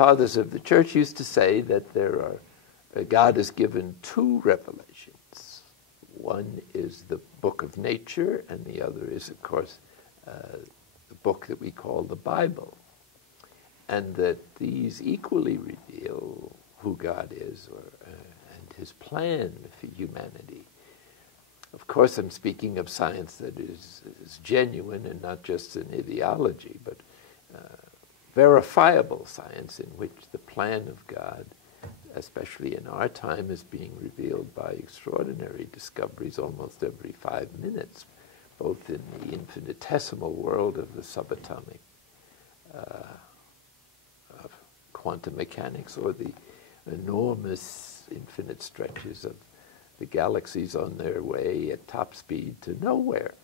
fathers of the church used to say that God has given two revelations. One is the book of nature, and the other is, of course, the book that we call the Bible. And that these equally reveal who God is and his plan for humanity. Of course, I'm speaking of science that is genuine and not just an ideology, but verifiable science in which the plan of God, especially in our time, is being revealed by extraordinary discoveries almost every 5 minutes, both in the infinitesimal world of the subatomic of quantum mechanics, or the enormous infinite stretches of the galaxies on their way at top speed to nowhere,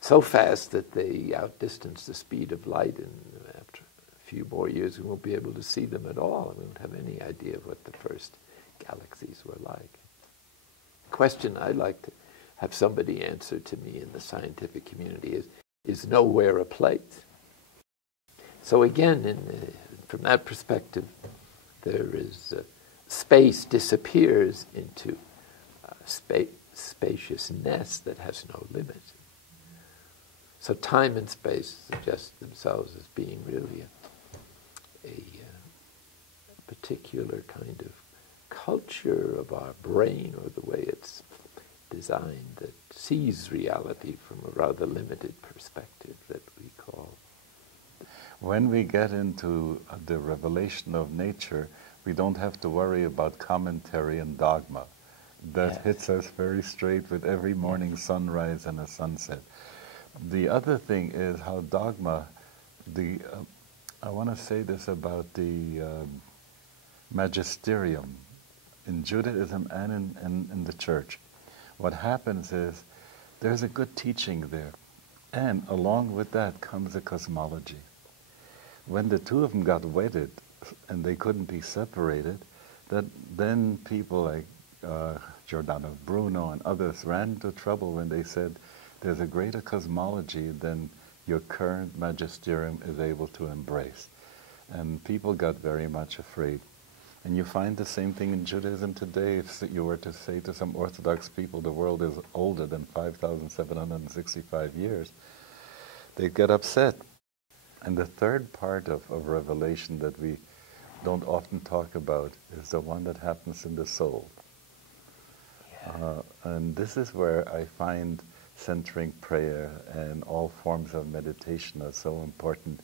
so fast that they outdistance the speed of light, and after a few more years we won't be able to see them at all. We won't have any idea of what the first galaxies were like. The question I'd like to have somebody answer to me in the scientific community is nowhere a place? So again, from that perspective, there is space disappears into spaciousness that has no limit. So time and space suggest themselves as being really a particular kind of culture of our brain, or the way it's designed, that sees reality from a rather limited perspective that we call. When we get into the revelation of nature, we don't have to worry about commentary and dogma. That hits us very straight with every morning sunrise and a sunset. The other thing is how dogma, I want to say this about the magisterium in Judaism and in the church. What happens is there's a good teaching there, and along with that comes a cosmology. When the two of them got wedded and they couldn't be separated, then people like Giordano Bruno and others ran into trouble when they said there's a greater cosmology than your current magisterium is able to embrace. And people got very much afraid. And you find the same thing in Judaism today. If you were to say to some Orthodox people the world is older than 5,765 years, they'd get upset. And the third part of revelation that we don't often talk about is the one that happens in the soul. And this is where I find centering prayer and all forms of meditation are so important,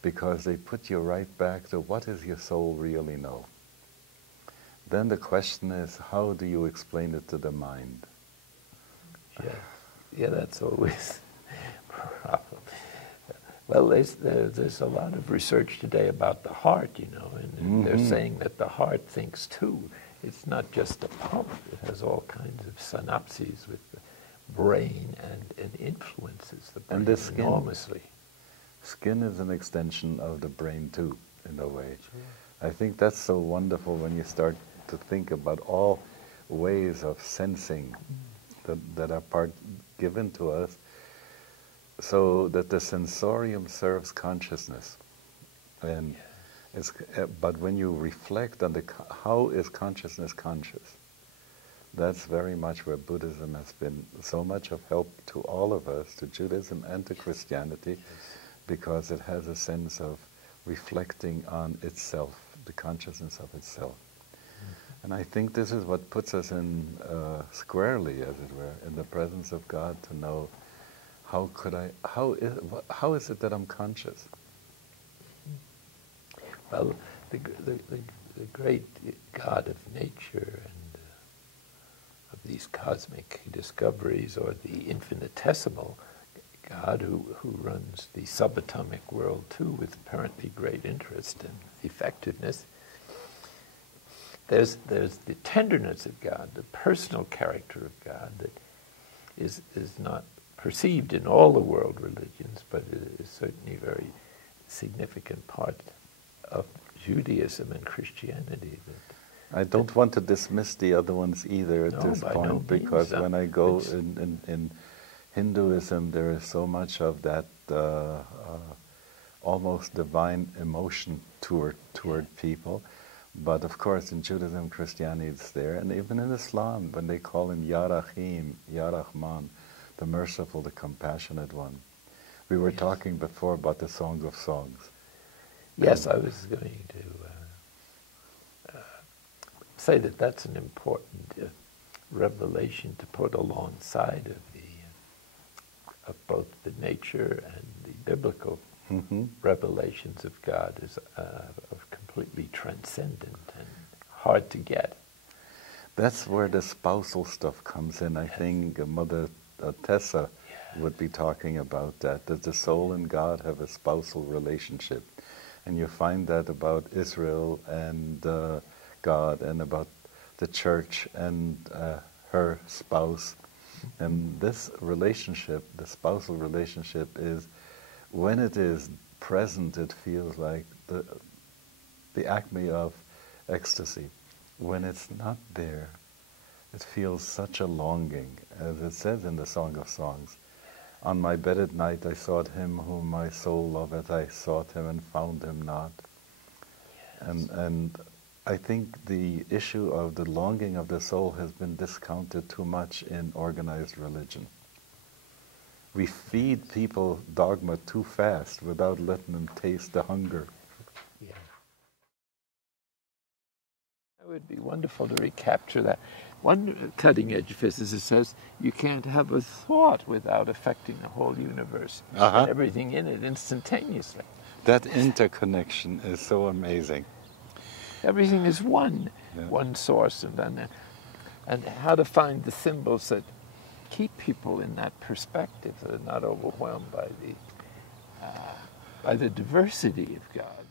because they put you right back to what does your soul really know? Then the question is, how do you explain it to the mind? Yeah, that's always a problem. Well, there's a lot of research today about the heart, and they're saying that the heart thinks too. It's not just a pump. It has all kinds of synapses with the brain and influences the brain and the skin. Enormously. Skin is an extension of the brain too, in a way. Sure. I think that's so wonderful when you start to think about all ways of sensing that are given to us, so that the sensorium serves consciousness. And but when you reflect on how is consciousness conscious, that's very much where Buddhism has been so much of help to all of us, to Judaism and to Christianity, because it has a sense of reflecting on itself, the consciousness of itself. And I think this is what puts us in squarely, as it were, in the presence of God, to know how is it that I'm conscious? Well, the great God of nature and of these cosmic discoveries, or the infinitesimal God who runs the subatomic world too with apparently great interest and effectiveness, there's the tenderness of God, the personal character of God that is not perceived in all the world religions, but it is certainly a very significant part of Judaism and Christianity. I don't want to dismiss the other ones either at this point, because when I go in Hinduism, there is so much of that almost divine emotion toward people. But of course, in Judaism, Christianity, it's there. And even in Islam, when they call him Ya Rahim, Ya Rahman, the merciful, the compassionate one. We were talking before about the Songs of Songs. Yes, I was going to say that that's an important revelation to put alongside of of both the nature and the biblical revelations of God is completely transcendent and hard to get. That's where the spousal stuff comes in. I think Mother Tessa would be talking about that the soul and God have a spousal relationship. And you find that about Israel and God, and about the church and her spouse. And this relationship, the spousal relationship, is, when it is present, it feels like the acme of ecstasy. When it's not there, it feels such a longing. As it says in the Song of Songs, on my bed at night I sought him whom my soul loveth, I sought him and found him not. Yes. And I think the issue of the longing of the soul has been discounted too much in organized religion. We feed people dogma too fast without letting them taste the hunger. Yeah. It would be wonderful to recapture that. One cutting-edge physicist says you can't have a thought without affecting the whole universe and everything in it instantaneously. That interconnection is so amazing. Everything is one source, and how to find the symbols that keep people in that perspective, that are not overwhelmed by the diversity of God.